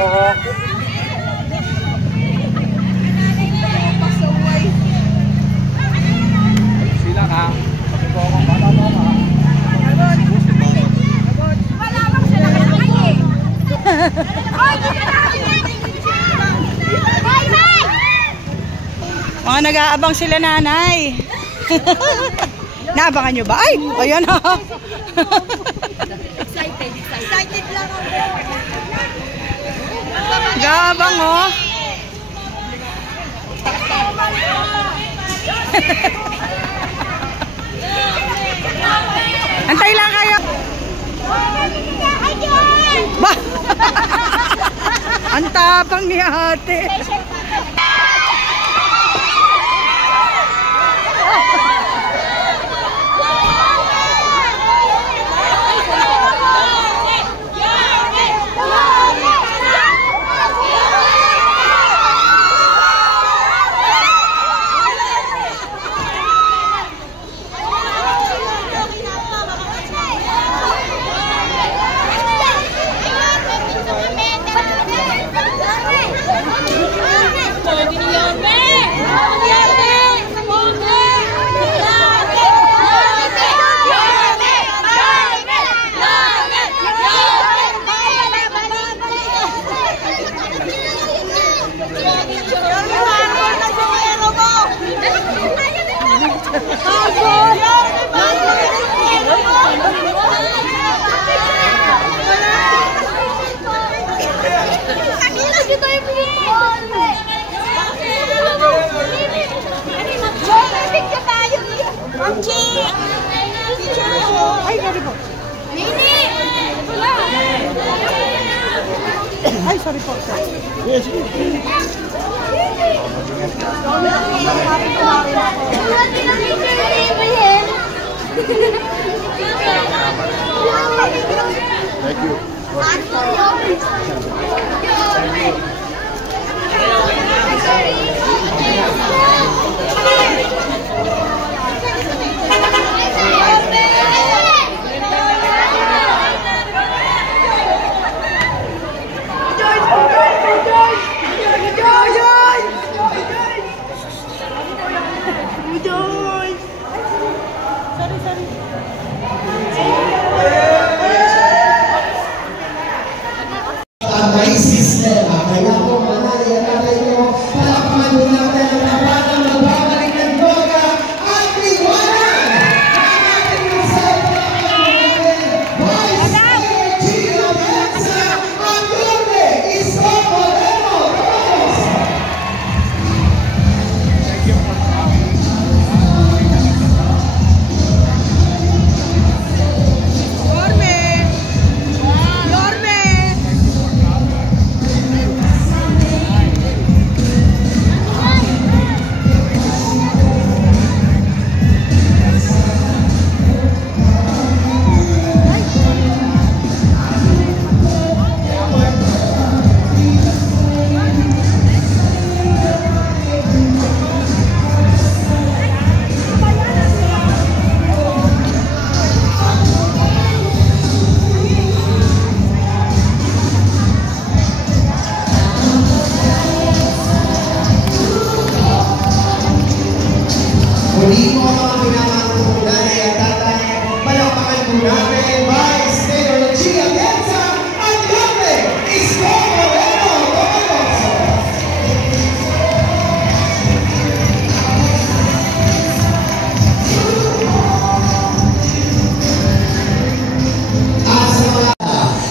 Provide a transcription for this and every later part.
Oo. Sila ka. Wala lang siya nakakay eh. Mga nag-aabang sila nanay. Naabangan nyo ba? Ay! Ayan ha! Excited lang ako. Nag-aabang oh! Antay lang kayo! Ba! Ang tapang ni ate! Ay, sorry po. Ay, sorry po. Yes. Thank you. Muli po mga pinamahal po nanay at tatay, palakpakan po namin Vice Mayor Gia Atienza at Yorme Isko Moreno Tomagoso.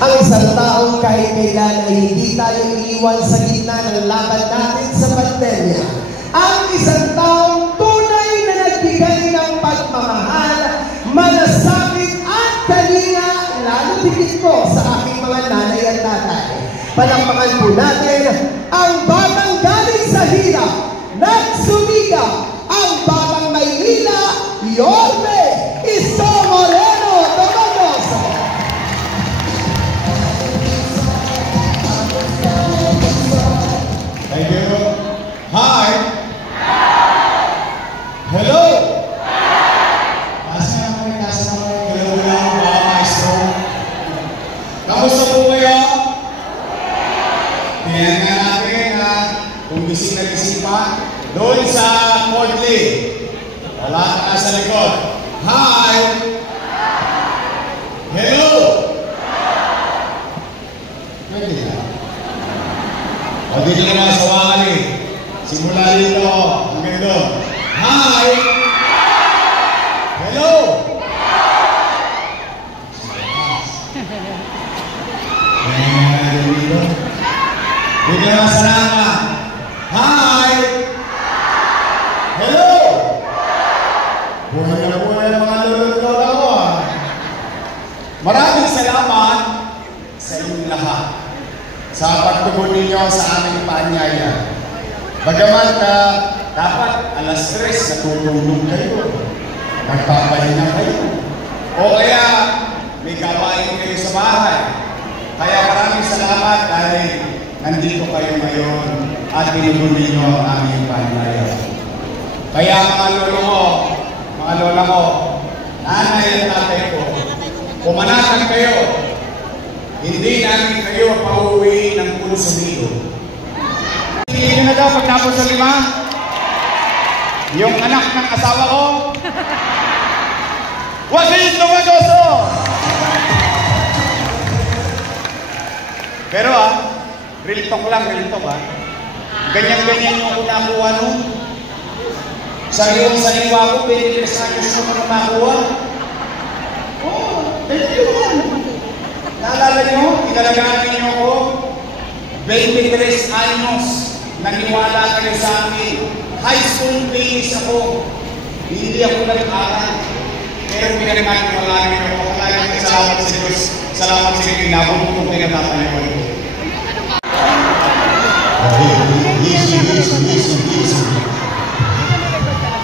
Ang isang taong kahit kailan ay hindi tayo iiwan sa gitna ng laban natin sa pandemya. Ang isang taong tunay na nagbigay ng pagmamahal, malasakit at kalinga, lalo tigit po sa aking mga nanay at tatay. Palakpakan po natin ang batang galing sa hirap, nagsumiga, ang batang Maynila, Yorme Isko Moreno Tomagoso. Thank you. Hi. Hello. Nasa naman hello lang mga maestro. Kamusta po kayo? Doon sa Mordley. Wala ka na sa likod. Hi! Hello! Pwede na. O dito na mga sawangan eh. Simula dito. Hanggang doon. Hi! Hello! Dito na mga salamat. Hi! Hello! Buhay na buhay ang mga lulot-lola ko ah. Maraming salamat sa inyong lahat sa pagtugon ninyo sa aming paanyaya. Bagamat dapat alas 3 natutulog kayo, nagpapahinga kayo, o kaya may gawain kayo sa bahay. Kaya maraming salamat dahil nandito kayo ngayon at tinugon ninyo ang aming paanyaya. Kaya mga lola ko, nanay at tatay ko, pumanatag kayo. Hindi namin kayo pauwi ng konsumido. Hindi nyo na daw pagtapos sa 5? Yung anak ng asawa ko, wag kayong tumagoso! Pero real talk lang, real talk ganyan-ganyan yung nakuha nun. Sariwa ko, 23 años ko na nakuha. Thank you. Naalala nyo, inalagaan niyo ako, 23 años, naniwala kayo sa amin. High school babies ako, hindi ako nag-aral. Pero pinag-maniwala niyo ako, kaya salamat sa Diyos, salamat sa inyo, nabot kong pinagtatayuan ko. Easy.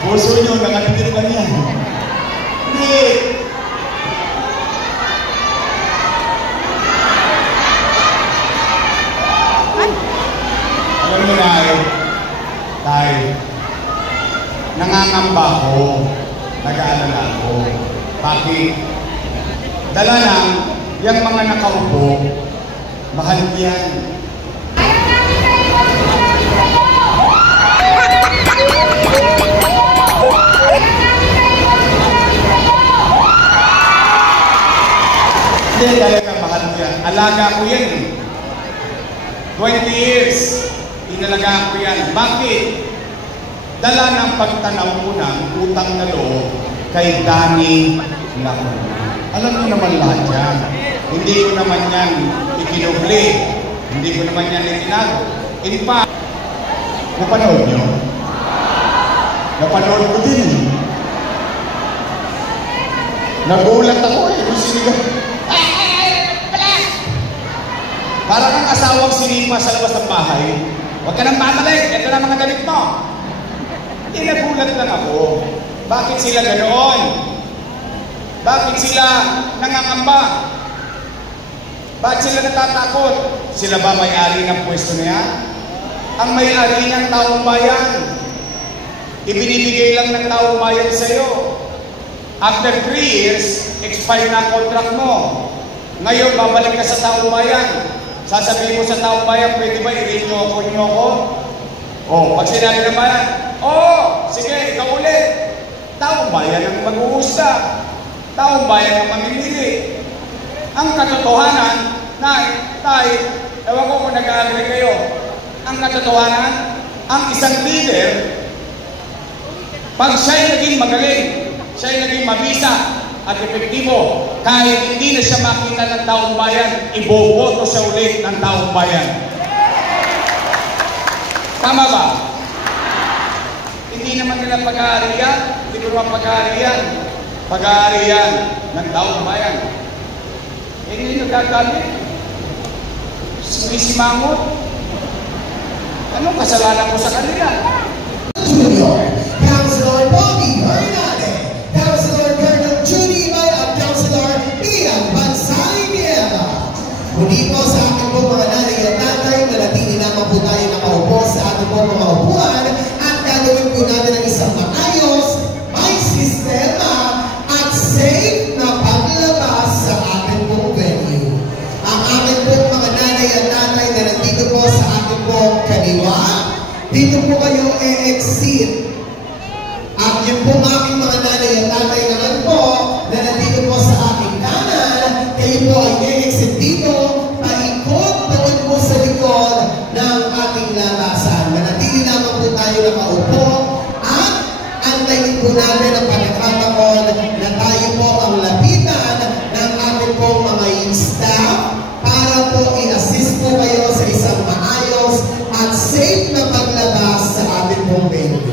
Puso nyo, nakatigil ka niya. Hindi. Alam mo na tayo, nangangamba ko, nag-aalala ko. Bakit? Dala lang, yung mga nakaupo, mahal yan. Hindi talaga mahal yan. Alaga ko yan eh. 20 years, inalagaan ko yan. Bakit? Dala ng pagtanaw ko ng utang na loob kay Danny Lacuna. Alam mo naman lahat yan. Hindi ko naman yan ikinubli. Hindi ko naman yan itinago. In fact, napanood nyo? Napanood ko din eh. Nagulat ako eh. Kung sinigaw. Para kang asawang sinima sa labas ng bahay, huwag ka nang babalik, ito na mga damit mo. Hindi, nagulat lang ako. Bakit sila ganoon? Bakit sila nangangamba? Bakit sila natatakot? Sila ba may-ari ng pwesto niya? Ang may-ari ng taong bayan. Ibinibigay lang ng taong bayan sa'yo. After 3 years, expire na contract mo. Ngayon, babalik ka sa taong bayan. Sasabihin mo sa taong bayan, pwede ba i-renew nyo ako? O, pag sinabi ng bayan, sige, ikaw ulit. Taong bayan ang mag-uusap. Taong bayan ang mamimili. Ang katotohanan, ewan ko kung nag-aaral kayo, ang katotohanan, ang isang leader, pag siya'y naging magaling, siya'y naging mabisa, at epektibo, kahit hindi na siya makita ng taong bayan, iboboto siya ulit ng taong bayan. Tama ba? Hindi naman nila pag-aari yan. Hindi ko naman pag-aari yan. Pag-aari yan ng taong bayan. Hindi nagagalit. Sumisimangot. Anong kasalanan mo sa kanila? Junior, Councilor Bobby Hernandez, Councilor Colonel Judy Ibay at Councilor Ian Bansaliniela. Muli po sa akin po mga nanay at tatay, manatili naman po tayo nakaupo sa ating po mga upuan at gagawin po natin ang isang maayos, may sistema at safe na paglabas sa ating pong venue. Ang aking po mga nanay at tatay na nandito po sa ating pong kaliwa, dito po po kayo e-exit. At yun po aking mga nanay at tatay naman po na nandito po sa aking kanan, kayo po ay e-exit dito, paikot doon po sa likod ng ating labasan. Manatili lamang po tayo nakaupo at antayin po namin ang pagkakataon na tayo po ang lapitan ng ating pong mga staff para po i-assist po kayo sa isang maayos at safe na paglabas sa ating pong venue.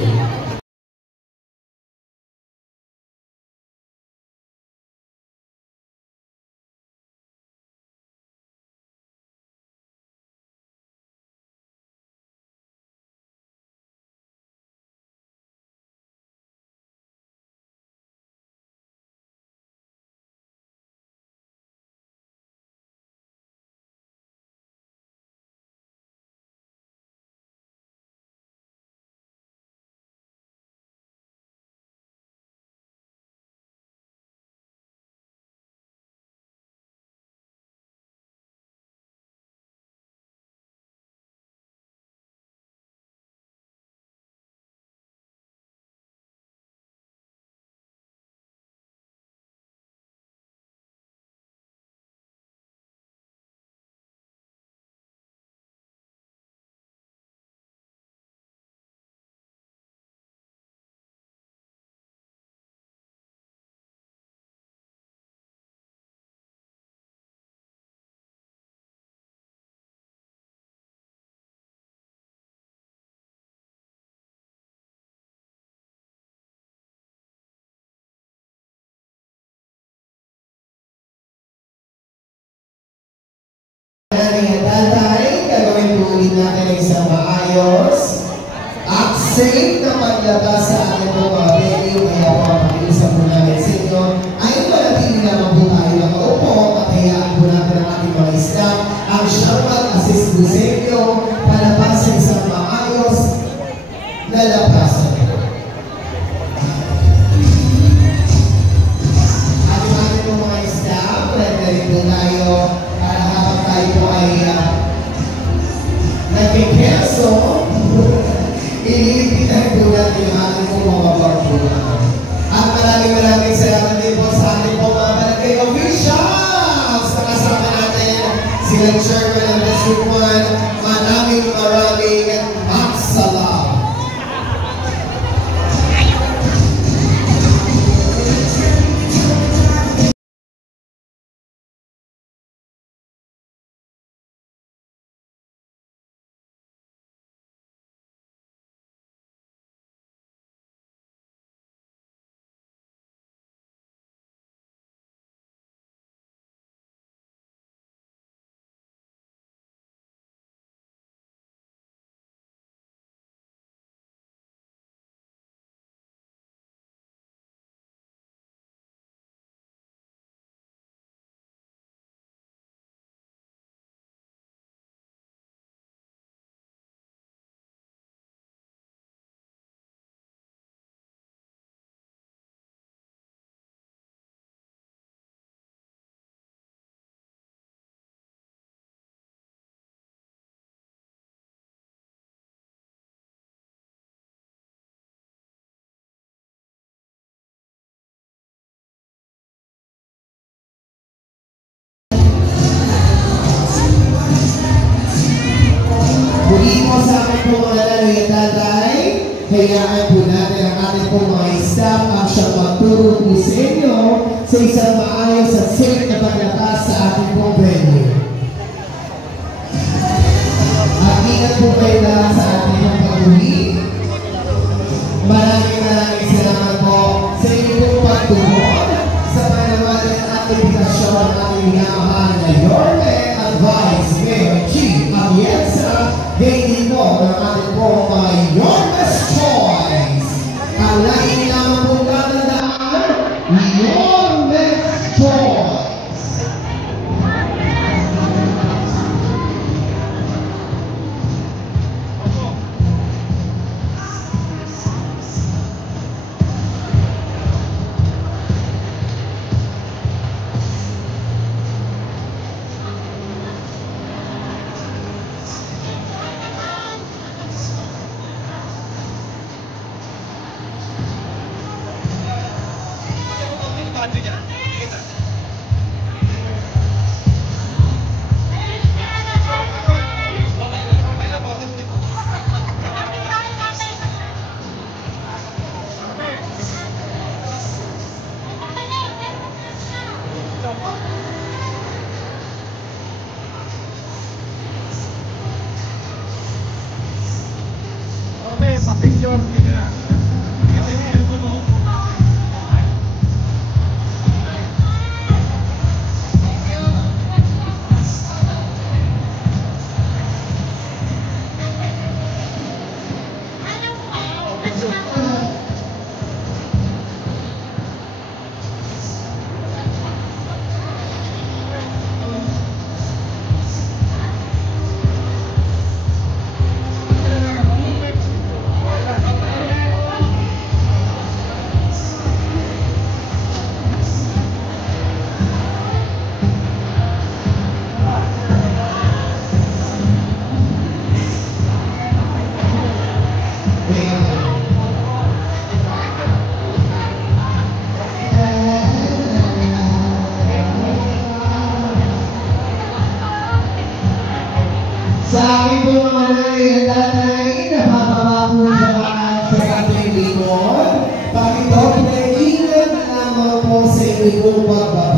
Nanay at tatay, gagawin po ulit natin ang isang maayos at safe na paglabas sa ating po mga venue. Kaya po ang pakiusap po namin sa inyo ay manatili naman po tayo nakaupo at hayaan po natin ang ating mga staff ang siyang mag-assist po sa inyo palabas sa isang maayos na labasan. Ating po mga staff, ready po tayo para habang tayo po ay nagkikiaso, ilipitan po natin yung ating po mga barbulan. At maraming salamat din po sa ating po mga barangay officials na kasama natin sila Chairman ng District 1. Maraming salamat. Hayaan po natin ang ating pong mga staff ang siyang magturo po sa inyo sa isang maayos at safe na paglakas sa ating pong venue. At ingat po kayo lahat sa ating pong pag-uwi. Maraming salamat po sa inyong pong pagtugon sa panawagan ng ating bidasyon ng ating minamahal na Yorme Advice Mayor Chief Amienza Hailey mo ng ating pong mga Yorme's Choice. Ang lain lamang pong tatandaan, Yorme's Sa akin po naman ay nanay, napapangako naman sa ating likod. Pakito, pinag-ingat na naman po sa inyong pagbaba.